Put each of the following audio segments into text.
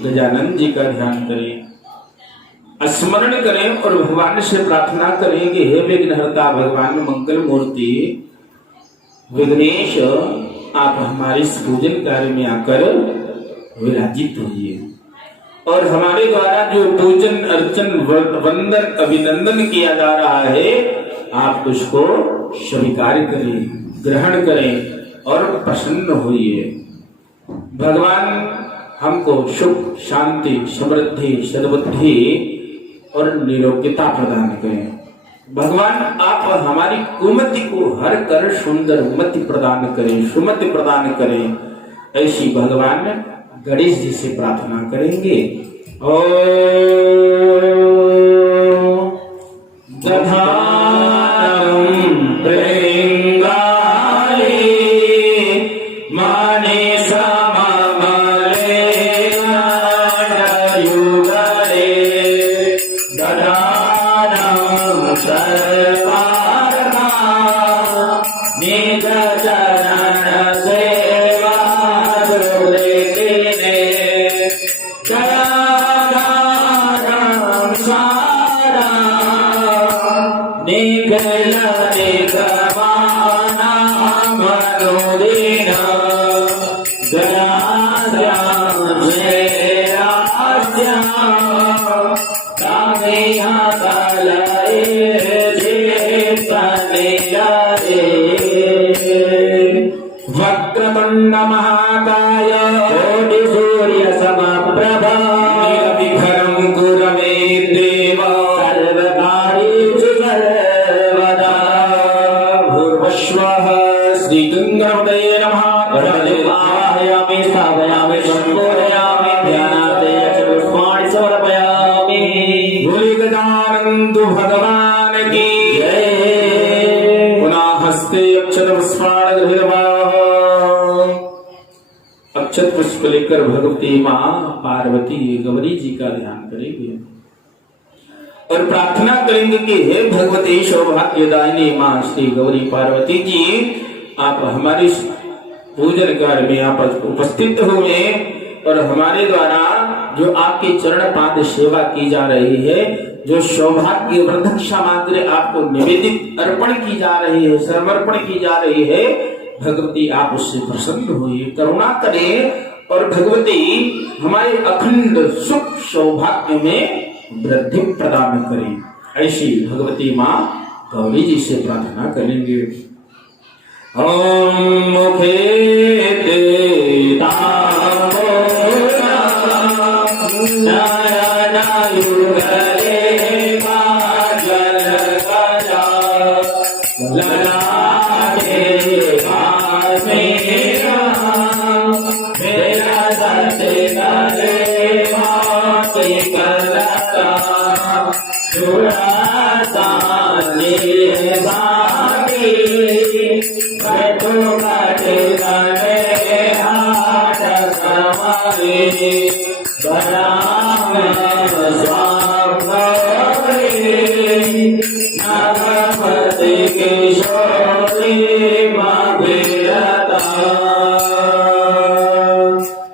गजानन जी का ध्यान करें, स्मरण करें और भगवान से प्रार्थना करें कि हे विघ्नहर्ता भगवान मंगल मूर्ति विघ्नेश, आप हमारे इस पूजन कार्य में आकर विराजित होइए और हमारे द्वारा जो पूजन अर्चन वंदन अभिनंदन किया जा रहा है आप उसको स्वीकार करें, ग्रहण करें और प्रसन्न होइए। भगवान हमको सुख, शांति, समृद्धि, सद्बुद्धि और निरोग्यता प्रदान करें। भगवान आप हमारी कुमति को हर कर सुंदर मति प्रदान करें, सुमति प्रदान करें। ऐसी भगवान गणेश जी से प्रार्थना करेंगे। ओम दधानम प्रेंगाले माने सममले युगले दधानम सर्वार्था निगजनन सेवा दुर्लेकिने वक्रतुंड महाकाय कोटि सूर्य समप्रभा निर्विघ्नं कुरु मे देव सर्वकार्येषु सर्वदा। भूर्भुवस्वः श्रीगंगाहृदये नमः। आवाहयामि स्थापयामि संपूजयामि ध्यानार्थे अक्षपुष्पाणि समर्पयामि। भूरि गजानन्तु भगवान की जय। पुनः हस्ते अक्षतपुष्पाणि गृहीत्वा अक्षत पुष्प लेकर भगवती माँ पार्वती गौरी जी का ध्यान करेंगे और प्रार्थना करेंगे कि हे भगवती सौभाग्यदायिनी माँ श्री गौरी पार्वती जी, आप हमारे पूजन कार्य में आप उपस्थित हुए और हमारे द्वारा जो आपके चरण पाद सेवा की जा रही है, जो सौभाग्य वर्धक सामग्री आपको निवेदित अर्पण की जा रही है, समर्पण की जा रही है, भगवती आप उससे प्रसन्न हुई, करुणा करें और भगवती हमारे अखंड सुख सौभाग्य में वृद्धि प्रदान करें। ऐसी भगवती माँ गौरी जी से प्रार्थना करेंगे। ओम मुखे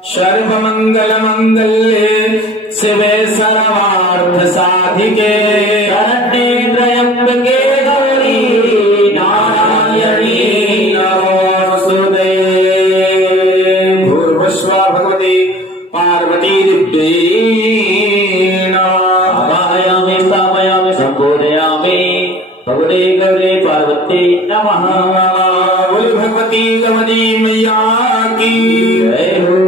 सर्वमंगल मंगल्ये शिवे सर्वार्थ साधिके शरण्ये त्र्यंबके गौरी नारायणी नमोस्तुते। भूर्भुवस्सुः भगवती पार्वती दिव्यै नमः। आवाहयामि स्थापयामि संपूजयामि भगवते गौरी पार्वती नमः। बोल भगवती गौरी मैया की जय हो।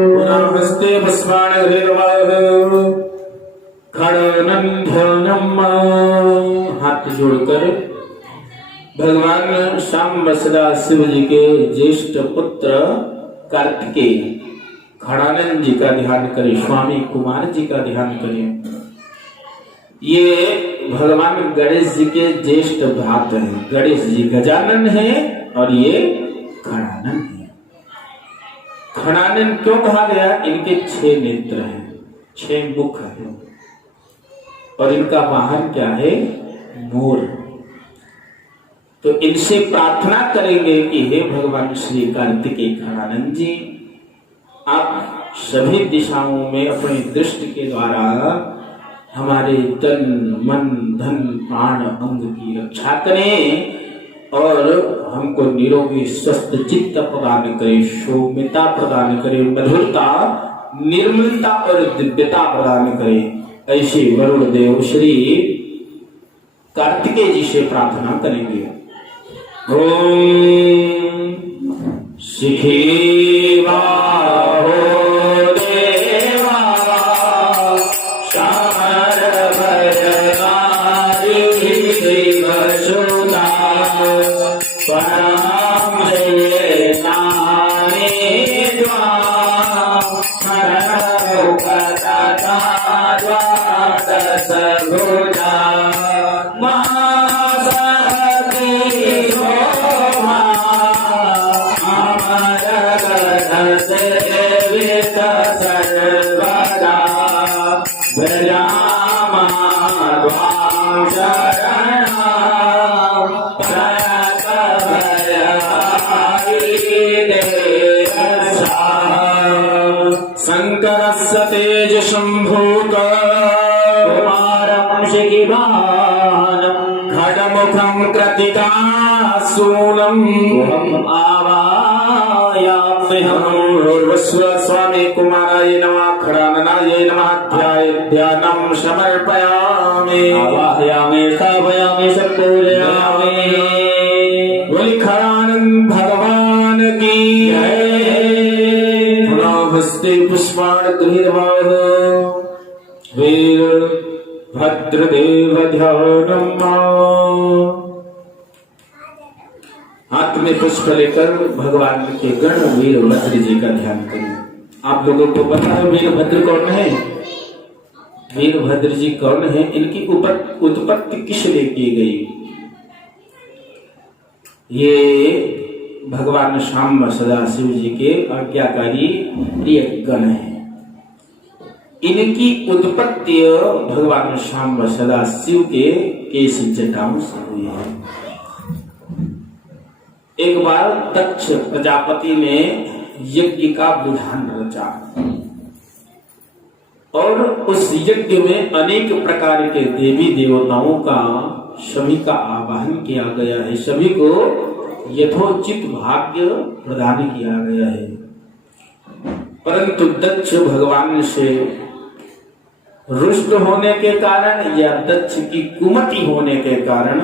हस्ते पुष्पाणि गृहीत्वा खड़नं ध्यानम्, हाथ जोड़कर भगवान शाम सदा शिव जी के ज्येष्ठ पुत्र कार्तिकेय खड़ानंद जी का ध्यान करें, स्वामी कुमार जी का ध्यान करें। ये भगवान गणेश जी के ज्येष्ठ भ्राता हैं। गणेश जी गजानन है और ये खड़ानंद है। खड़ानंद क्यों कहा गया? इनके 6 नेत्र हैं, 6 मुख हैं और इनका वाहन क्या है? मोर। तो इनसे प्रार्थना करेंगे कि हे भगवान श्री कार्तिकेय खड़ानंद जी, आप सभी दिशाओं में अपनी दृष्टि के द्वारा हमारे तन मन धन प्राण अंग की रक्षा करें और हमको निरोगी स्वस्थ चित्त प्रदान करे, सौम्यता प्रदान करे, मधुरता निर्मलता और दिव्यता प्रदान करे। ऐसे वरुण देव श्री कार्तिकेय जी से प्रार्थना करेंगे। ओम शिखेवा शंकरस्य तेज शंभूत कुमारं शिखिवानं खडमुखं कृतिकासूनं स्वामी कुमाराय नमः। खडाननाय नमः। ध्यानं समर्पयामि। आवाहयामि स्थापयामि संपूजयामि। बोल खडानंद भगवान की जय। हस्ते पुष्पाण गृहीर्वाह वीर भद्रदेव ध्यानम्। हाथ में पुष्प लेकर भगवान के गण वीरभद्र जी का ध्यान करिए। आप लोगों को पता है वीरभद्र कौन है? वीरभद्र जी कौन है? इनकी उत्पत्ति किस लिए की गई? ये भगवान शाम सदाशिव जी के आज्ञाकारी प्रिय गण है। इनकी उत्पत्ति भगवान शाम सदाशिव के केश जटाओं से हुई है। एक बार दक्ष प्रजापति ने यज्ञ का विधान रचा और उस यज्ञ में अनेक प्रकार के देवी देवताओं का सभी का आवाहन किया गया है। सभी को यथोचित भाग्य प्रदान किया गया है। परंतु दक्ष भगवान से रुष्ट होने के कारण या दक्ष की कुमति होने के कारण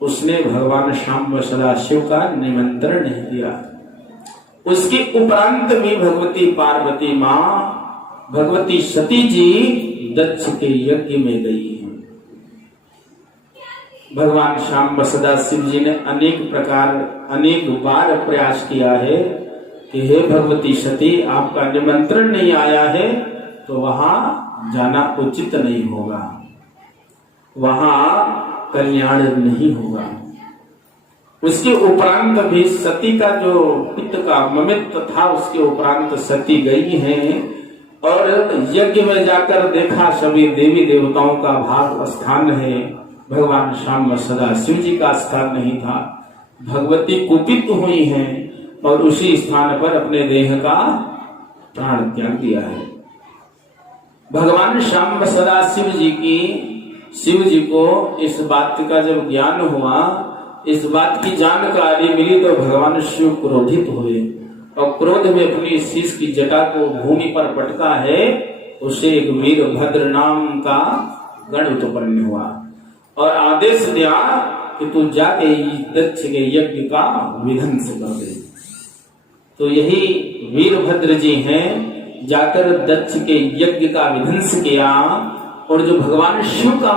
उसने भगवान शाम सदाशिव का निमंत्रण नहीं दिया। उसके उपरांत भी भगवती पार्वती मां भगवती सती जी दक्ष के यज्ञ में गई हैं। भगवान शाम सदाशिव जी ने अनेक बार प्रयास किया है कि हे भगवती सती, आपका निमंत्रण नहीं आया है तो वहां जाना उचित नहीं होगा, वहां कल्याण नहीं होगा। उसके उपरांत भी सती का जो पित्त का ममित्व था, उसके उपरांत सती गई हैं और यज्ञ में जाकर देखा सभी देवी देवताओं का भाग स्थान है, भगवान शाम सदाशिव जी का स्थान नहीं था। भगवती कुपित हुई हैं और उसी स्थान पर अपने देह का प्राण त्याग दिया है। भगवान शाम सदाशिव जी की शिव जी को इस बात का जब ज्ञान हुआ, इस बात की जानकारी मिली तो भगवान शिव क्रोधित हुए और क्रोध में अपनी शीश की जटा को भूमि पर पटका है। उसे एक वीरभद्र नाम का गण उत्पन्न हुआ और आदेश दिया कि तू जाके दक्ष के यज्ञ का विध्वंस कर दे। तो यही वीरभद्र जी हैं, जाकर दक्ष के यज्ञ का विध्वंस किया और जो भगवान शिव का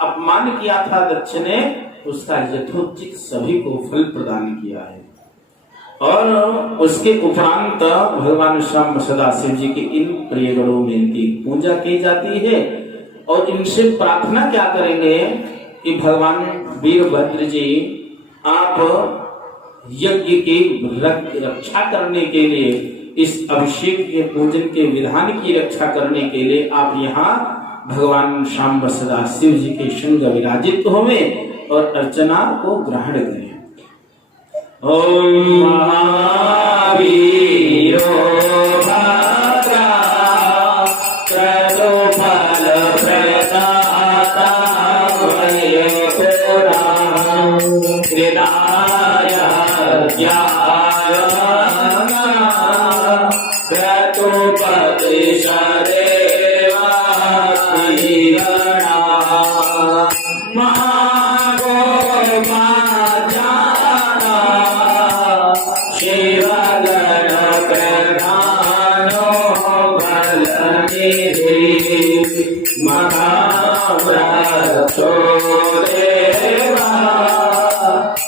अपमान किया था दक्ष ने, उसका यथोचित सभी को फल प्रदान किया है। और उसके उपरांत भगवान शाम सदाशिव जी के इन प्रिय गणों में इनकी पूजा की जाती है और इनसे प्रार्थना क्या करेंगे कि भगवान वीरभद्र जी, आप यज्ञ की रक्षा करने के लिए, इस अभिषेक के पूजन के विधान की रक्षा करने के लिए आप यहाँ भगवान शाम सदाशिव जी के संग विराजित होवे और अर्चना को ग्रहण करें। ओम महावीरो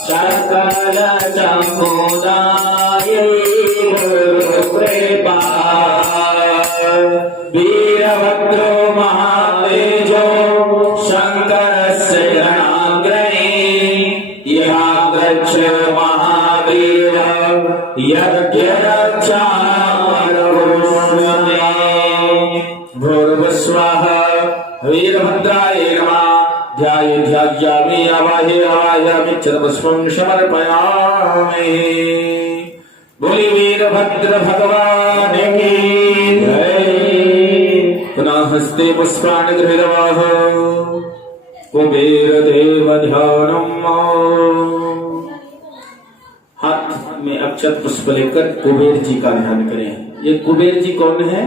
सकल समुदाय कृपा वीरभद्रो महातेजो शंकरस्य गणाग्रणे याग्रच्छ महावीर यज्ञरक्षामरुष्णे भूर्भुवस्वः वीरभद्राय नमः ध्यायामि आवाहयामि चरपुष्पं समर्पयामि। बोली वीरभद्र भगवान की जय। पुनः हस्ते पुष्पाणि गृहीतवाह कुबेर देव ध्यानम्। हाथ में अक्षत पुष्प लेकर कुबेर जी का ध्यान करें। ये कुबेर जी कौन है?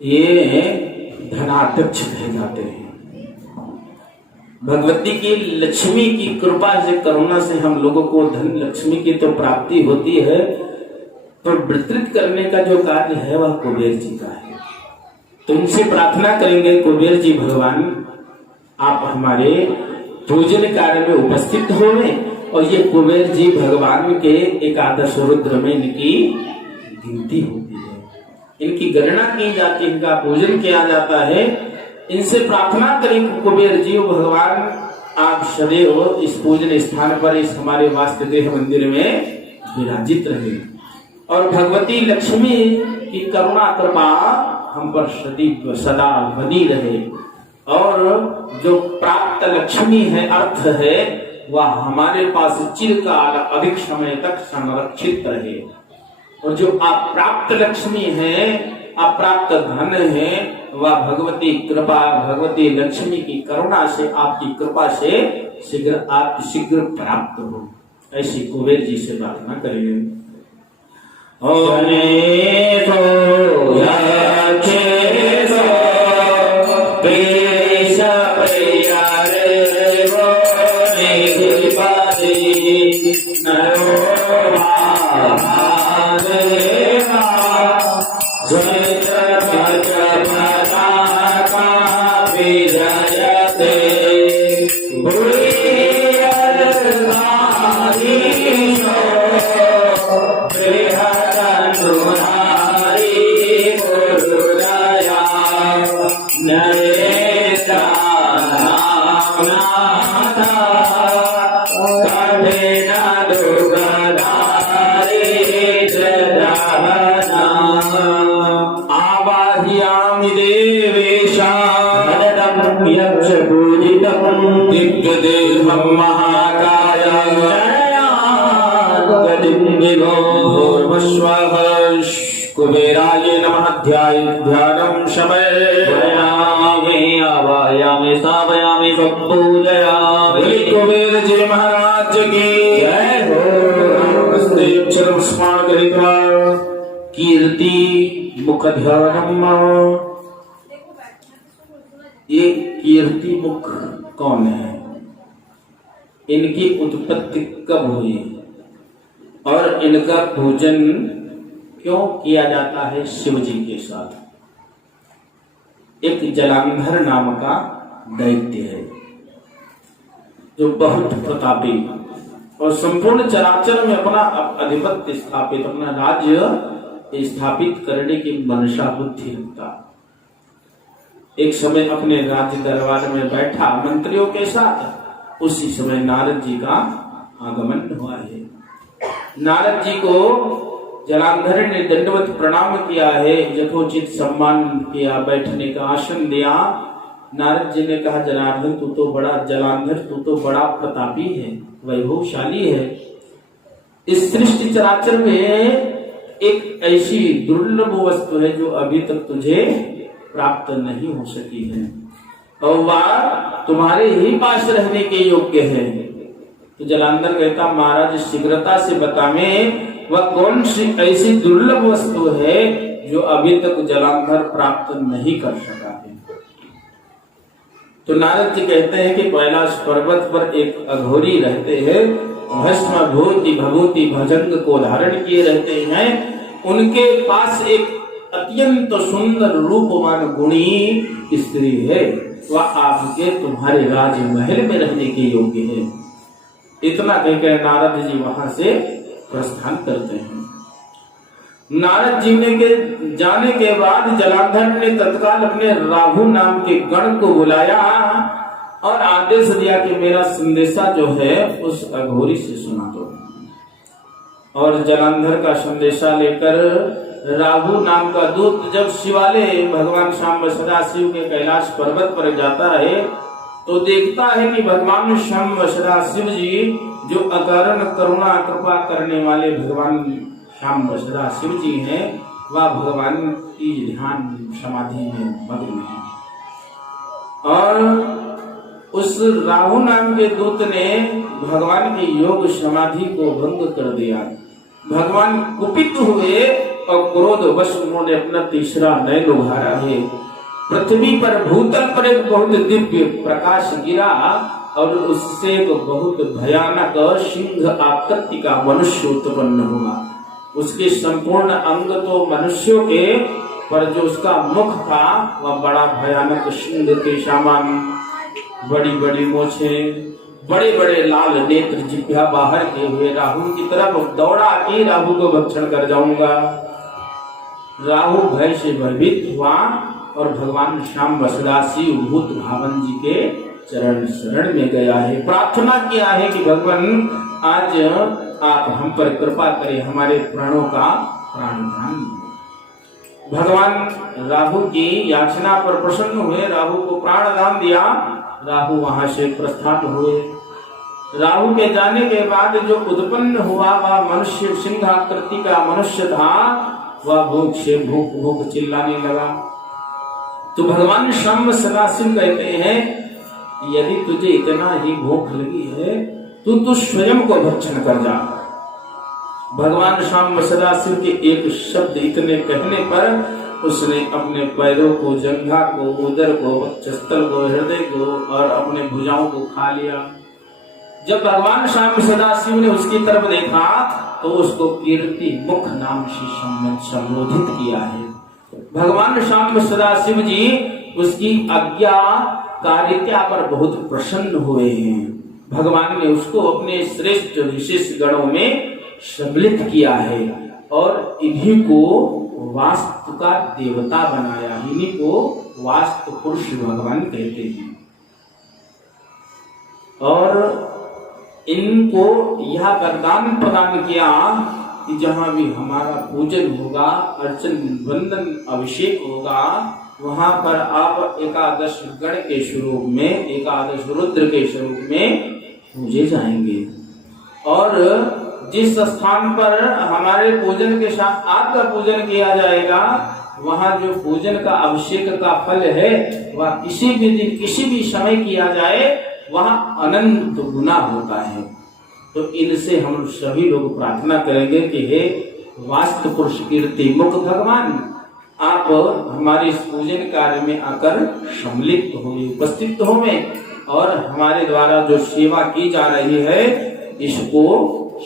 ये धनाध्यक्ष कहे जाते हैं। भगवती की लक्ष्मी की कृपा से करुणा से हम लोगों को धन लक्ष्मी की तो प्राप्ति होती है, तो वितरित करने का जो कार्य है वह कुबेर जी का है। तो उनसे प्रार्थना करेंगे, कुबेर जी भगवान आप हमारे पूजन कार्य में उपस्थित होंगे। और ये कुबेर जी भगवान के एकादश रुद्र में इनकी गिनती होती है, इनकी गणना की जाती है, इनका पूजन किया जाता है। इनसे प्रार्थना करें कुबेर जी भगवान आप सदैव इस पूजन स्थान पर इस हमारे वास्तुदेह मंदिर में विराजित रहे और भगवती लक्ष्मी की करुणा कृपा हम पर सदा बनी रहे और जो प्राप्त लक्ष्मी है, अर्थ है, वह हमारे पास चिरकाल अधिक समय तक संरक्षित रहे। और जो अप्राप्त लक्ष्मी है, अप्राप्त धन है, वह भगवती कृपा, भगवती लक्ष्मी की करुणा से, आपकी कृपा से शीघ्र प्राप्त हो। ऐसी कुबेर जी से प्रार्थना करेंगे। आवाहयामि देवेशा यक्ष पूजितं दिव्यदेहं महाकायं कुबेराय नमः ध्यानं शमयामि आवाहयामि स्थापयामि पूजयामि। कुबेर जी महाराज की जय हो। हस्ते अक्षर पुष्पाणि गृहीत्वा कीर्ति मुख ध्यानम्। ये कीर्ति मुख कौन है? इनकी उत्पत्ति कब हुई और इनका पूजन क्यों किया जाता है शिव जी के साथ? एक जलांधर नाम का दैत्य है जो बहुत प्रतापी और संपूर्ण चराचर में अपना आधिपत्य स्थापित, अपना राज्य स्थापित करने की मनसा बुद्धि रखता। एक समय अपने राज्य दरबार में बैठा मंत्रियों के साथ, उसी समय नारद जी का आगमन हुआ है। नारद जी को जलांधर ने दंडवत प्रणाम किया है, यथोचित सम्मान किया, बैठने का आसन दिया। नारद जी ने कहा, जनार्दन तू तो बड़ा, जलांधर तू तो बड़ा प्रतापी है, वैभवशाली है। इस सृष्टि चराचर में एक ऐसी दुर्लभ वस्तु है जो अभी तक तुझे प्राप्त नहीं हो सकी है और वह तुम्हारे ही पास रहने के योग्य है। तो जलांधर कहता, महाराज शीघ्रता से बतावे वह कौन सी ऐसी दुर्लभ वस्तु है जो अभी तक जलांधर प्राप्त नहीं कर सका है। तो नारद जी कहते हैं कि कैलाश पर्वत पर एक अघोरी रहते हैं, भस्म भूति भभूति भजंग को धारण किए रहते हैं। उनके पास एक अत्यंत सुंदर रूपवान गुणी स्त्री है, वह आपके तुम्हारे राजमहल में रहने के योग्य है। इतना कहकर नारद जी वहां से प्रस्थान करते हैं। नारद जी ने के जाने के बाद जलांधर ने तत्काल अपने राहु नाम के गण को बुलाया और आदेश दिया कि मेरा संदेशा जो है उस अघोरी से सुना दो। और जलांधर का संदेशा लेकर राहु नाम का दूत जब शिवालय भगवान शाम सदाशिव के कैलाश पर्वत पर जाता है तो देखता है कि भगवान शाम सदाशिव जी जो अकारण करुणा कृपा करने वाले भगवान शाम सदाशिव जी हैं, वह भगवान की ध्यान समाधि में मग्न है। और उस राहु नाम के दूत ने भगवान की योग समाधि को भंग कर दिया। भगवान कुपित हुए और क्रोधवश उन्होंने अपना तीसरा नयन उघारा है। पृथ्वी पर भूतल पर एक बहुत दिव्य प्रकाश गिरा और उससे एक बहुत भयानक सिंह आकृति का मनुष्य उत्पन्न हुआ। उसके संपूर्ण अंग तो मनुष्यों के, पर जो उसका मुख था वह बड़ा भयानक सिंह के समान, बड़ी बड़ी मोछें, बड़े बड़े लाल नेत्र, जिह्वा बाहर के हुए राहु की तरफ दौड़ा कि राहु को भक्षण कर जाऊंगा। राहु भय से भयभीत हुआ और भगवान श्याम सदाशिव भूत भावन जी के चरण शरण में गया है, प्रार्थना किया है कि भगवान आज आप हम पर कृपा करें, हमारे प्राणों का प्राणदान। भगवान राहु की याचना पर प्रसन्न हुए, राहु को प्राणदान दिया। राहु वहां से प्रस्थान हुए। राहु के जाने के बाद जो उत्पन्न हुआ वह मनुष्य सिंह आकृति का मनुष्य था, वह भूख से भूख भूख चिल्लाने लगा। तो भगवान श्याम सदाशिव कहते हैं यदि तुझे इतना ही भूख लगी है तू स्वयं को भक्षण कर जा। भगवान श्याम सदाशिव के एक शब्द इतने कहने पर उसने अपने पैरों को, जंघा को, उदर को, वक्षस्थल को, हृदय को और अपने भुजाओं को खा लिया। जब भगवान श्याम सदाशिव ने उसकी तरफ देखा तो उसको कीर्ति मुख नाम से संबोधित किया है। भगवान श्याम सदाशिव जी उसकी आज्ञाकारिता पर बहुत प्रसन्न हुए हैं। भगवान ने उसको अपने श्रेष्ठ विशेष गणों में सम्मिलित किया है और इन्हीं को वास्तु का देवता बनाया, इन्हीं को वास्तु पुरुष भगवान कहते हैं। और इनको यह वरदान प्रदान किया कि जहां भी हमारा पूजन होगा, अर्चन वंदन अभिषेक होगा, वहां पर आप एकादश गण के स्वरूप में, एकादश रुद्र के स्वरूप में पूजे जाएंगे। और जिस स्थान पर हमारे पूजन के साथ आपका पूजन किया जाएगा, वहां जो पूजन का अभिषेक का फल है वह किसी भी दिन किसी भी समय किया जाए वहां अनंत गुना होता है। तो इनसे हम सभी लोग प्रार्थना करेंगे कि हे वास्तु पुरुष कीर्ति मुख भगवान, आप हमारे इस पूजन कार्य में आकर सम्मिलित हो, उपस्थित हो में, और हमारे द्वारा जो सेवा की जा रही है इसको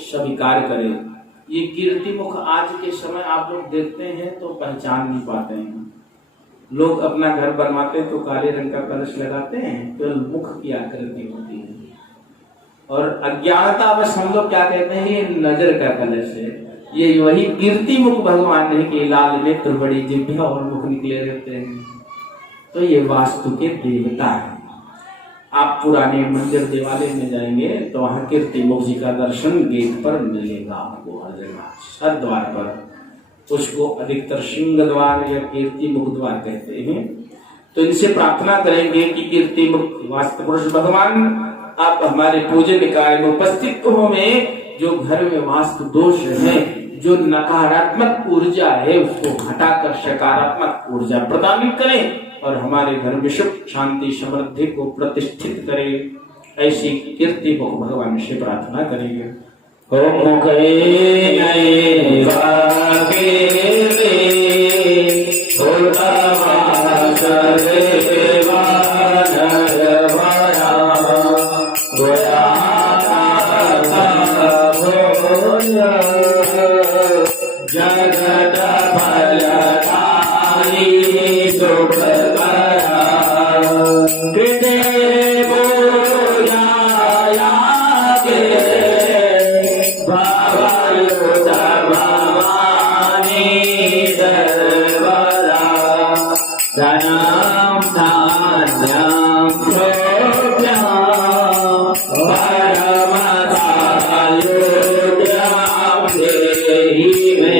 स्वीकार करें। ये कीर्ति मुख आज के समय आप लोग देखते हैं तो पहचान नहीं पाते हैं। लोग अपना घर बनवाते तो काले रंग का कलश लगाते हैं, केवल मुख की आकृति होती है। और अज्ञानता बस हम लोग क्या कहते हैं, ये नजर का कलश है। ये वही कीर्ति मुख भगवान है कि लाल नेत्र, बड़ी जिह्वा और मुख निकले रहते हैं। तो ये वास्तु के देवता है। आप पुराने मंदिर देवालय में जाएंगे तो वहां कीर्ति मुख जी का दर्शन गेट पर मिलेगा आपको, हर जगह हर द्वार पर। उसको अधिकतर सिंह द्वार या कीर्ति मुख द्वार कहते हैं। तो इनसे प्रार्थना करेंगे कि कीर्ति मुख वास्तु पुरुष भगवान, आप हमारे पूजन कार्य में उपस्थित हो में, जो घर में वास्तु दोष है, जो नकारात्मक ऊर्जा है उसको हटाकर सकारात्मक ऊर्जा प्रदान करें और हमारे घर में सुख शांति समृद्धि को प्रतिष्ठित करें। ऐसी कीर्ति को भगवान से प्रार्थना करेंगे। हो मुखे नए बाके जगत फलदायी शुभ कृते पूजाया के भवयुत भवानी सर्वदा धनं धान्यं शोभ्यं परमदायुध्यं देहि मे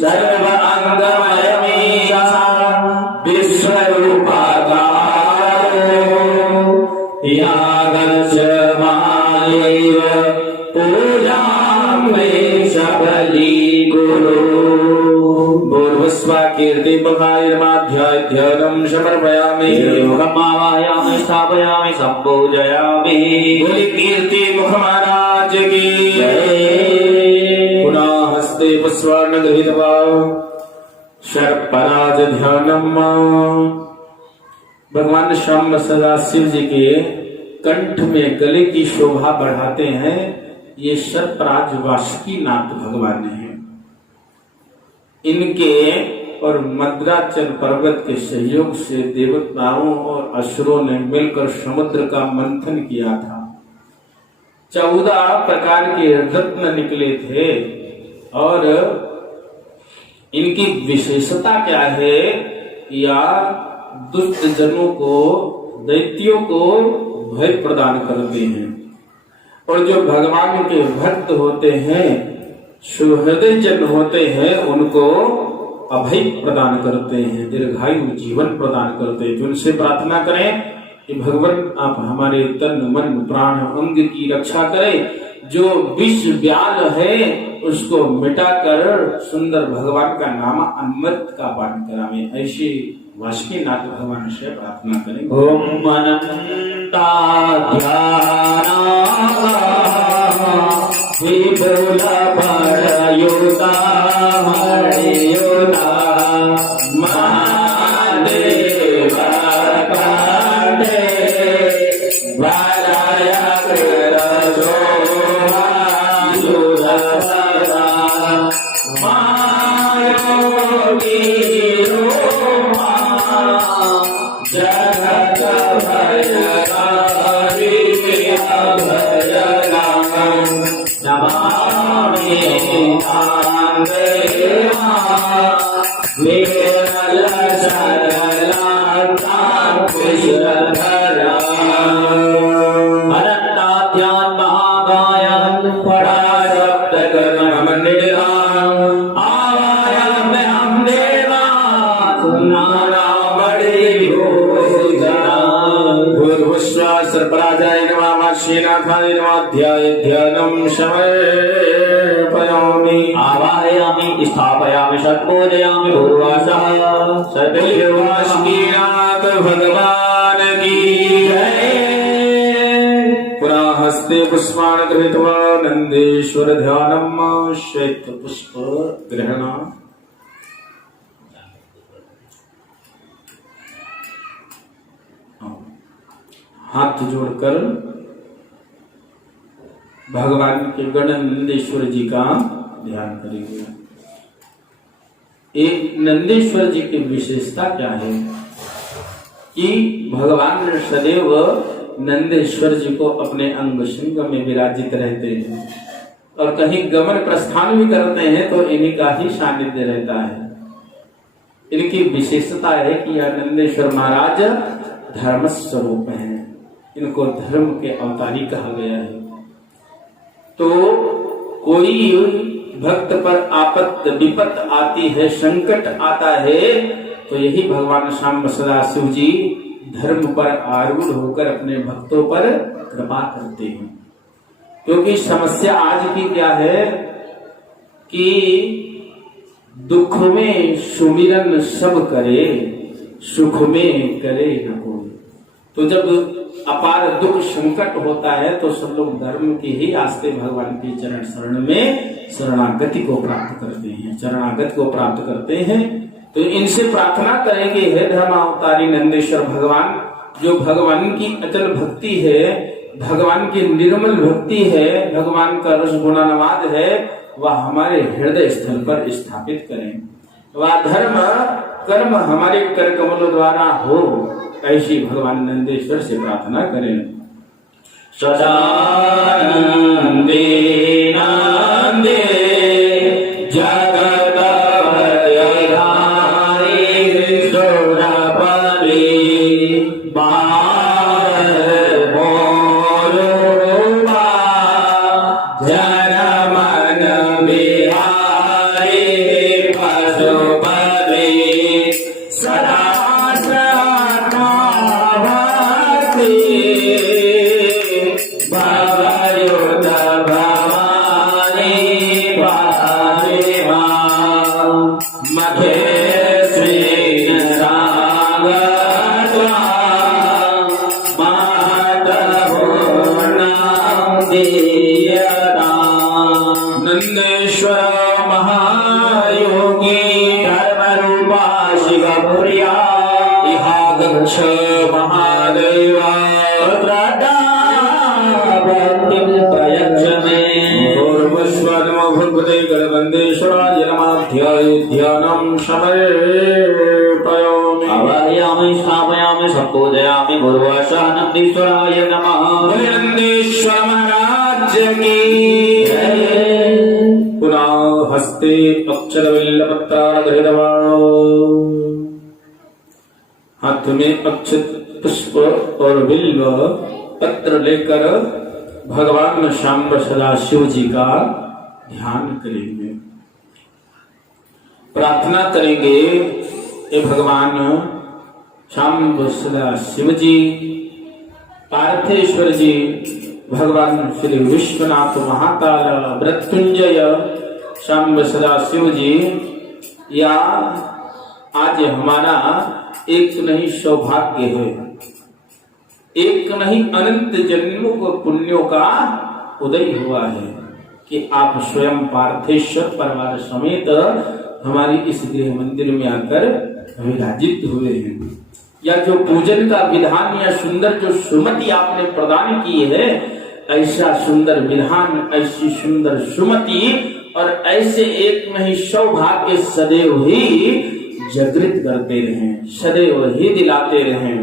सर्वांगमयमीशा विश्वरूपाकारो यागच्छ मायैव पूजां मे सबलीकुरु पूर्वस्वाकीर्ति पभायमाध्याध्यानं समर्पयामि मुखमावायामि स्थापयामि संपूजयामि बोले कीर्ति मुख महाराज की पुनः हस्ते पुष्पाणि गृहीत्वा सर्पराज ध्यानम। भगवान श्याम सदाशिव जी के कंठ में गले की शोभा बढ़ाते हैं ये सर्पराज वासुकीनाथ भगवान हैं। इनके और मद्राचल पर्वत के सहयोग से देवताओं और असुरों ने मिलकर समुद्र का मंथन किया था। 14 प्रकार के रत्न निकले थे और इनकी विशेषता क्या है या दुष्ट जनों को दैत्यों को भय प्रदान करते हैं और जो भगवान के भक्त होते हैं सुहृदय जन होते हैं उनको अभय प्रदान करते हैं दीर्घायु जीवन प्रदान करते हैं। उनसे प्रार्थना करें कि भगवान आप हमारे तन मन प्राण अंग की रक्षा करें जो विष व्याल है उसको मिटाकर सुंदर भगवान का नाम अमृत का पान करावे। ऐसे वासुकीनाथ भगवान से प्रार्थना करें। ओम अनंता ध्याना विपुल परयुता मणियुता महादेव कांडे वाराय कृतशोभा युधरा मायोगी रूपा जगत भयकारी अभयदानम् नमामि देवा विरल सरलातां विश्वधरा अनन्ताध्यान महागायन पराशक्तकर्ममण्डिताम् आवाहयाम्यहं देवा सर्पराजाय नमः श्रीनाथाय नमः ध्यानं समर्पयामि आवाहयामि स्थापयामि सत्पूजयामि पूर्वासः सद्गुरुवासुकीनाथ भगवान की जय। पुनः हस्ते पुष्पाणि गृहीत्वा नंदेश्वर ध्यानं श्वेत पुष्प ग्रहण। हाथ जोड़कर भगवान के गण नंदेश्वर जी का ध्यान करेंगे। एक नंदेश्वर जी की विशेषता क्या है कि भगवान सदैव नंदेश्वर जी को अपने अंग संग में विराजित रहते हैं और कहीं गमन प्रस्थान भी करते हैं तो इन्हीं का ही सानिध्य रहता है। इनकी विशेषता है कि यह नंदेश्वर महाराज धर्म स्वरूप हैं, इनको धर्म के अवतारी कहा गया है। तो कोई भक्त पर आपत्त विपत्त आती है, संकट आता है, तो यही भगवान श्याम सदाशिव जी धर्म पर आरूढ़ होकर अपने भक्तों पर कृपा करते हैं। क्योंकि समस्या आज की क्या है कि दुख में सुमिरन सब करे, सुख में करे न कोई। तो जब अपार दुख संकट होता है तो सब लोग धर्म के ही आस्ते भगवान के चरण शरण में शरणागति को प्राप्त करते हैं, शरणागत को प्राप्त करते हैं। तो इनसे प्रार्थना करेंगे, हे धर्मावतारी नंदेश्वर भगवान, जो भगवान की अचल भक्ति है, भगवान की निर्मल भक्ति है, भगवान का रस गुणानुवाद है, वह हमारे हृदय स्थल पर स्थापित करें। वह धर्म कर्म हमारे कर कमलों द्वारा हो, ऐसी भगवान नंदेश्वर से प्रार्थना करें। सदानंदे नंदे जगत नंदेश्वर महायोगी धर्मरूपा शिवप्रिया इहा गच्छ महादेवा भक्तिं प्रयच्छ मे पूर्वस्वनमो भगवते गणवन्देश्वराय नमाध्यानं समर्पयामि। आवाहयामि स्थापयामि संपूजयामि पूर्वशः नंदीश्वराय नमः। नंदीश्वर महाराज की पुनः हस्ते अक्षर बिल्लपत्राधृतवा, हाथ में अक्षत पुष्प और बिल्व पत्र लेकर भगवान शाम्ब सदाशिव जी का ध्यान करेंगे, प्रार्थना करेंगे। ये भगवान शाम्ब सदाशिव जी, पार्थेश्वर जी, भगवान श्री विश्वनाथ महाकाल मृत्युंजय शाम्ब सदाशिव जी, या आज हमारा एक नहीं सौभाग्य है, एक नहीं अनंत जन्मों को पुण्यों का उदय हुआ है कि आप स्वयं पार्थेश्वर परिवार समेत हमारी इस गृह मंदिर में आकर विराजित हुए हैं। या जो पूजन का विधान या सुंदर जो सुमति आपने प्रदान की है, ऐसा सुंदर विधान, ऐसी सुंदर सुमति और ऐसे एक नहीं सौभाग्य सदैव ही जागृत करते रहें, सदैव ही दिलाते रहें।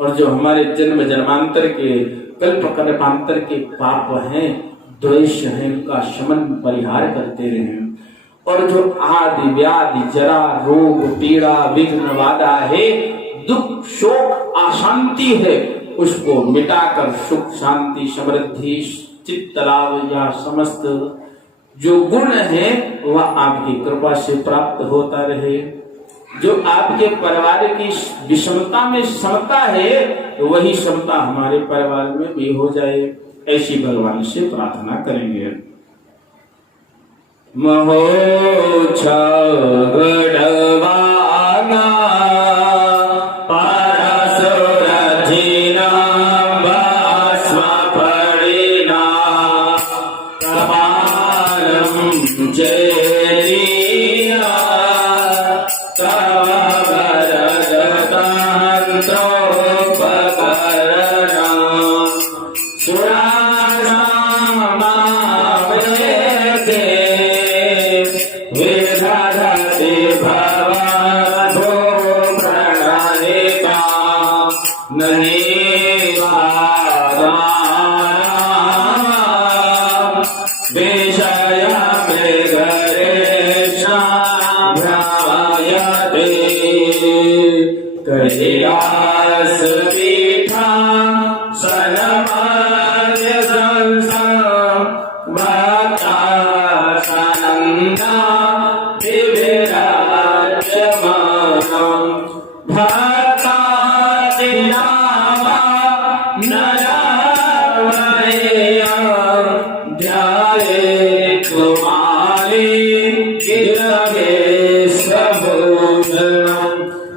और जो हमारे जन्म जन्मांतर के कल्प कल्पांतर के पाप हैं, द्वेष हैं, उनका शमन परिहार करते रहें। और जो आदि व्याधि जरा रोग पीड़ा विघ्न बाधा है, दुख शोक अशांति है, उसको मिटाकर सुख शांति समृद्धि चित्त लाभ या समस्त जो गुण है वह आपकी कृपा से प्राप्त होता रहे। जो आपके परिवार की विषमता में समता है, वही समता हमारे परिवार में भी हो जाए, ऐसी भगवान से प्रार्थना करेंगे। महोच्छ गढ़वाना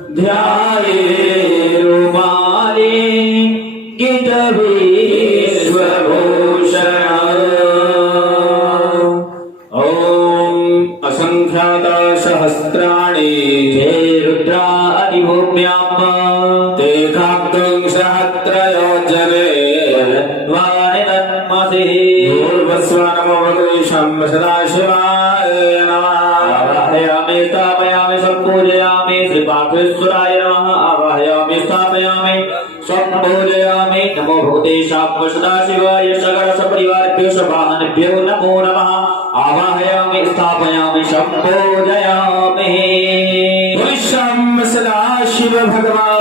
ध्याये सहस्राणि ते रुद्रा अधिभूम्याम् ते खाक्तुं सहस्रयोजने वानि तन्मसि भूर्भुवस्व नमो भगवते सदाशिवाय नमः आवाहयामि स्थापयामि सम्पूजयामि श्रीपार्थेश्वराय नमः आवाहयामि स्थापयामि सम्पूजयामि नमो भगवते सदाशिवाय सकल सपरिवारेभ्यो सवाहनेभ्यो नमो नमः आवाहयामि स्थापयामि सम्पूजयामि सदाशिव भगवान